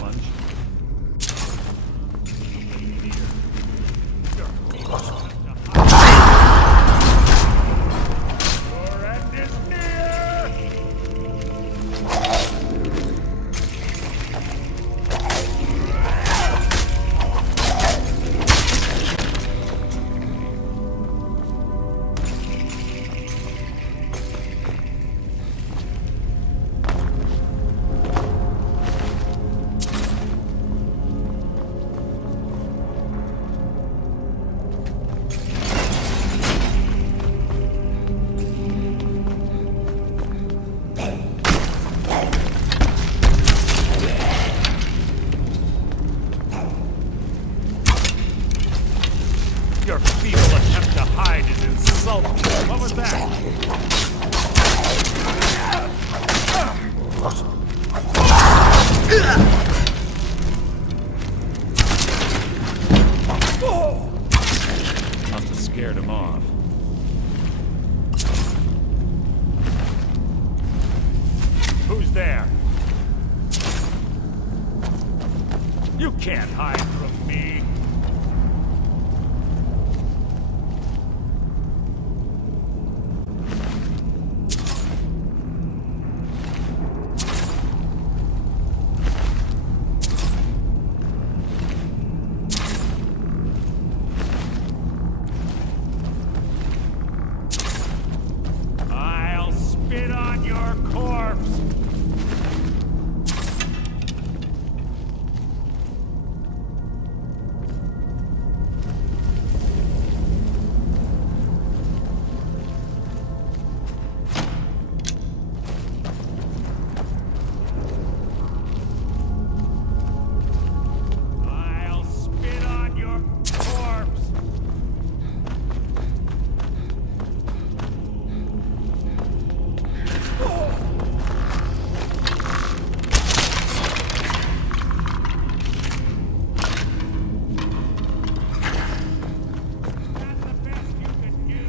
challenge. Your end is near! Your feeble attempt to hide is insulting. What was that? Must have scared him off. Who's there? You can't hide from me. I'll spit on your corpse! I'll spit on your corpse! That's the best you can do.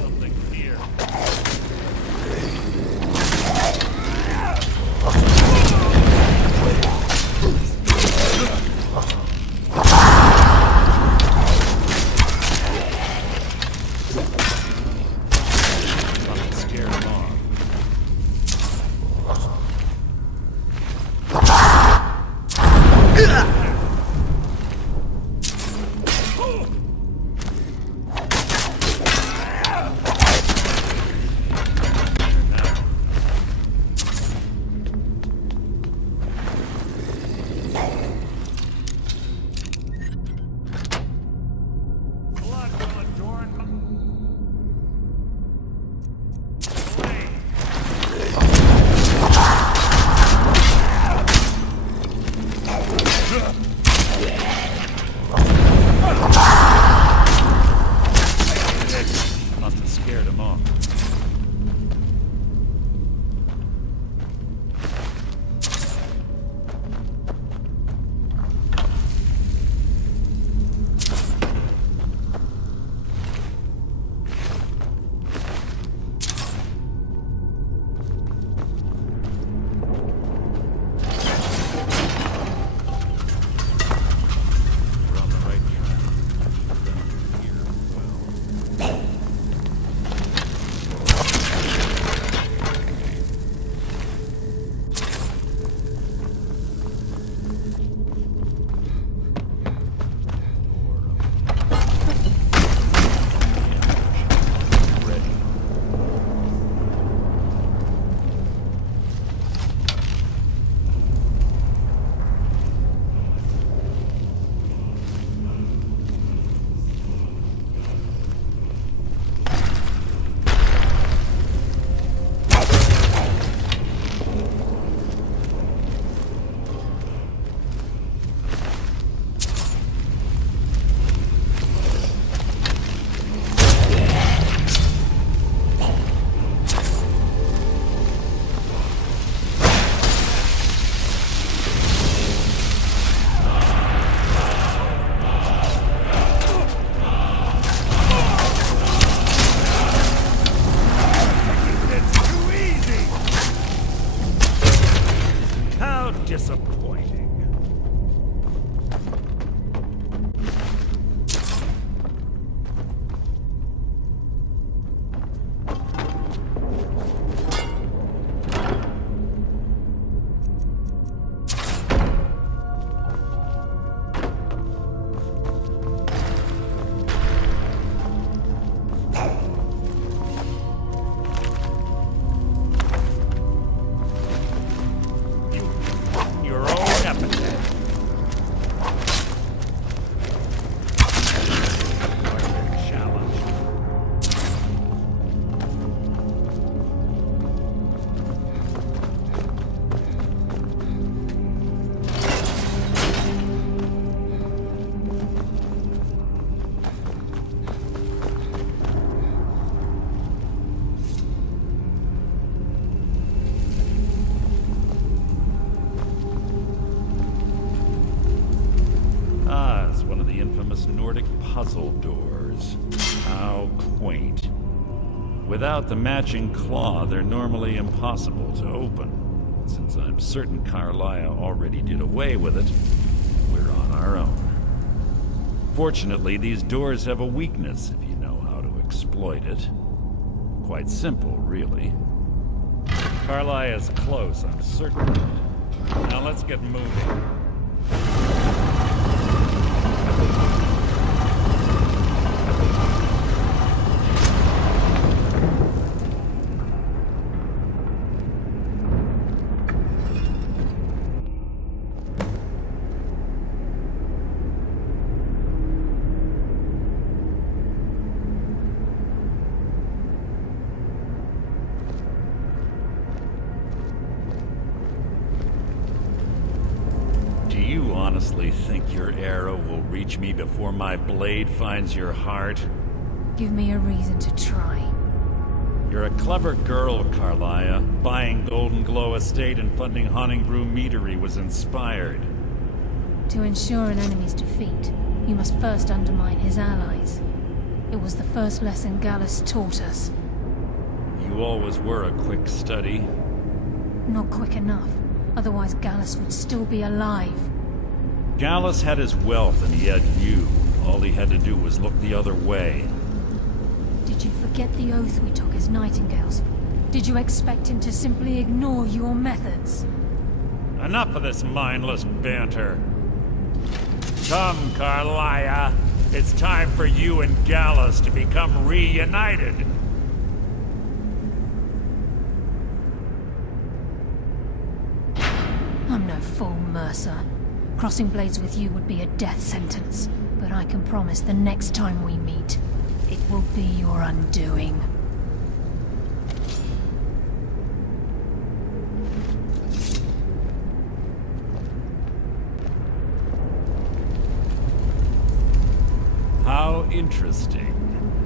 Something here. Something scared him off. Blood will adorn my blade. Must have scared him off. We're on the right track. Here, well. Nordic puzzle doors. How quaint. Without the matching claw, they're normally impossible to open. Since I'm certain Karliah already did away with it, we're on our own. Fortunately, these doors have a weakness if you know how to exploit it. Quite simple, really. Karliah is close, I'm certain of it. Now let's get moving. Honestly think your arrow will reach me before my blade finds your heart? Give me a reason to try. You're a clever girl, Karliah. Buying Golden Glow Estate and funding Honningbrew Meadery was inspired. To ensure an enemy's defeat, you must first undermine his allies. It was the first lesson Gallus taught us. You always were a quick study. Not quick enough. Otherwise Gallus would still be alive. Gallus had his wealth and he had you. All he had to do was look the other way. Did you forget the oath we took as Nightingales? Did you expect him to simply ignore your methods? Enough of this mindless banter. Come, Karliah. It's time for you and Gallus to become reunited. I'm no fool, Mercer. Crossing blades with you would be a death sentence, but I can promise the next time we meet, it will be your undoing. How interesting.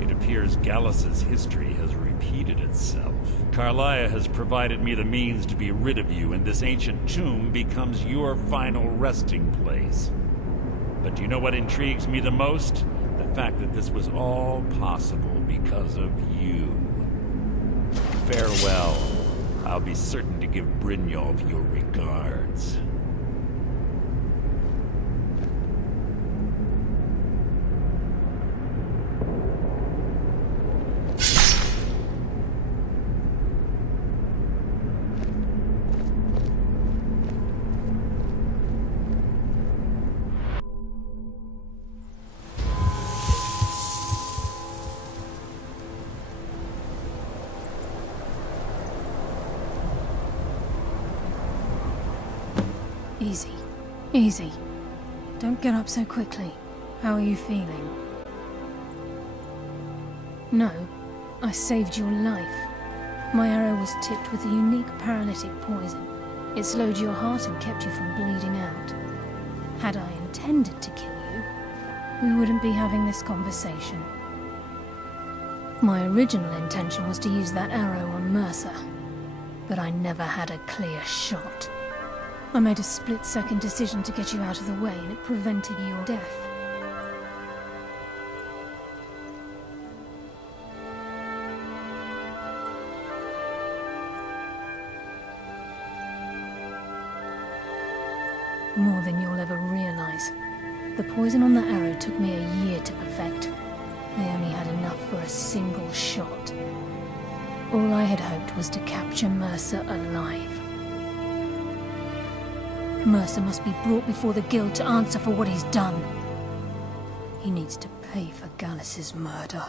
It appears Gallus's history has repeated itself. Karliah has provided me the means to be rid of you, and this ancient tomb becomes your final resting place. But do you know what intrigues me the most? The fact that this was all possible because of you. Farewell. I'll be certain to give Brynjolf your regards. Easy. Easy. Don't get up so quickly. How are you feeling? No, I saved your life. My arrow was tipped with a unique paralytic poison. It slowed your heart and kept you from bleeding out. Had I intended to kill you, we wouldn't be having this conversation. My original intention was to use that arrow on Mercer, but I never had a clear shot. I made a split-second decision to get you out of the way, and it prevented your death. More than you'll ever realize. The poison on that arrow took me a year to perfect. I only had enough for a single shot. All I had hoped was to capture Mercer alive. Mercer must be brought before the Guild to answer for what he's done. He needs to pay for Gallus's murder.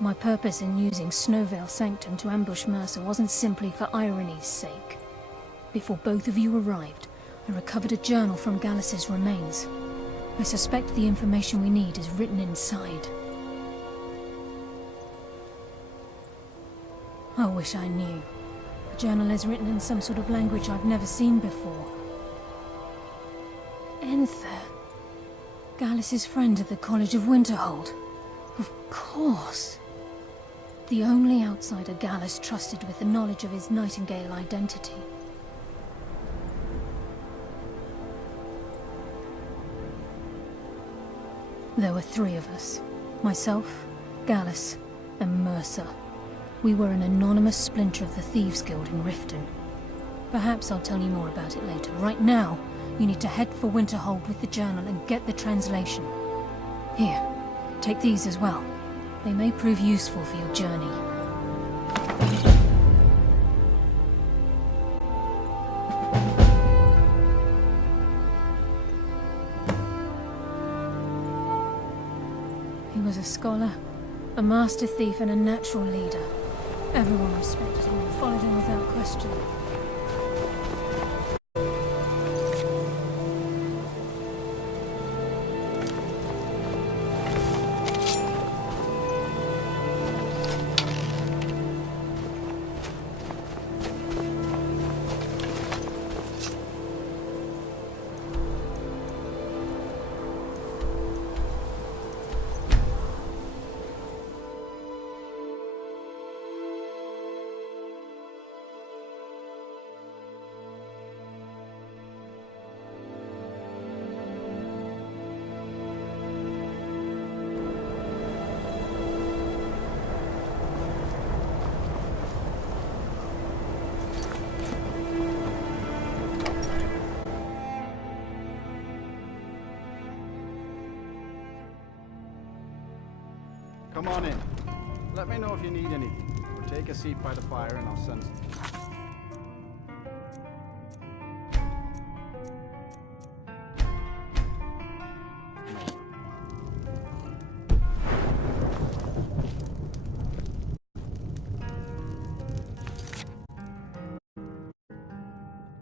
My purpose in using Snowveil Sanctum to ambush Mercer wasn't simply for irony's sake. Before both of you arrived, I recovered a journal from Gallus's remains. I suspect the information we need is written inside. I wish I knew. The journal is written in some sort of language I've never seen before. Enther. Gallus's friend at the College of Winterhold. Of course. The only outsider Gallus trusted with the knowledge of his Nightingale identity. There were 3 of us. Myself, Gallus, and Mercer. We were an anonymous splinter of the Thieves Guild in Riften. Perhaps I'll tell you more about it later. Right now, you need to head for Winterhold with the journal and get the translation. Here, take these as well. They may prove useful for your journey. He was a scholar, a master thief, and a natural leader. Everyone respected him and followed him without question. Come on in. Let me know if you need anything, or take a seat by the fire and I'll send some.